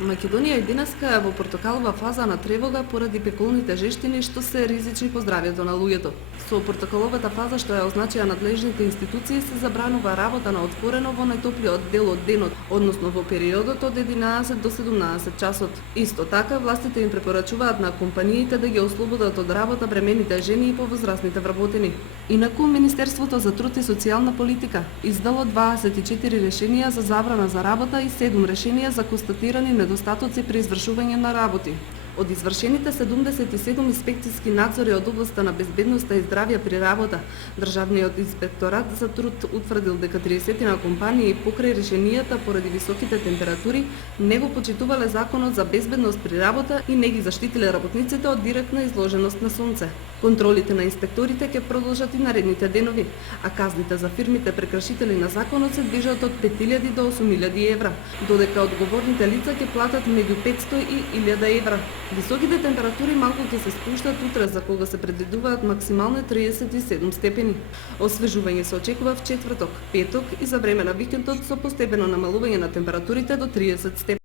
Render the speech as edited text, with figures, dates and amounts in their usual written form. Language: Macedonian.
Македонија е денеска во портокалова фаза на тревога поради пеколните жештини што се ризични по здравјето на луѓето. Со портокаловата фаза што ја означија надлежните институции се забранува работа на отворено во најтоплиот дел од денот, односно во периодот од 11 до 17 часот. Исто така, властите им препорачуваат на компаниите да ги ослободат од работа бремените жени и повозрастните вработени. Инаку, Министерството за труд и социјална политика издало 24 решенија за забрана за работа и 7 решенија за констатирани недостатоци при извршување на работи. Од извршените 77 инспекциски надзори од областа на безбедноста и здравје при работа, Државниот инспекторат за труд утврдил дека 30 на компании покрај решенијата поради високите температури не го почитувале законот за безбедност при работа и не ги заштитиле работниците од директна изложеност на сонце. Контролите на инспекторите ќе продолжат и наредните денови, а казните за фирмите прекршители на законот се движат од 5000 до 8000 евра, додека одговорните лица ќе платат меѓу 500 и 1000 евра. Високите температури малку ќе се спуштат утре, за кога се предвидуваат максимални 37 степени. Освежување се очекува в четврток, петок и за време на викендот со постепено намалување на температурите до 30 степени.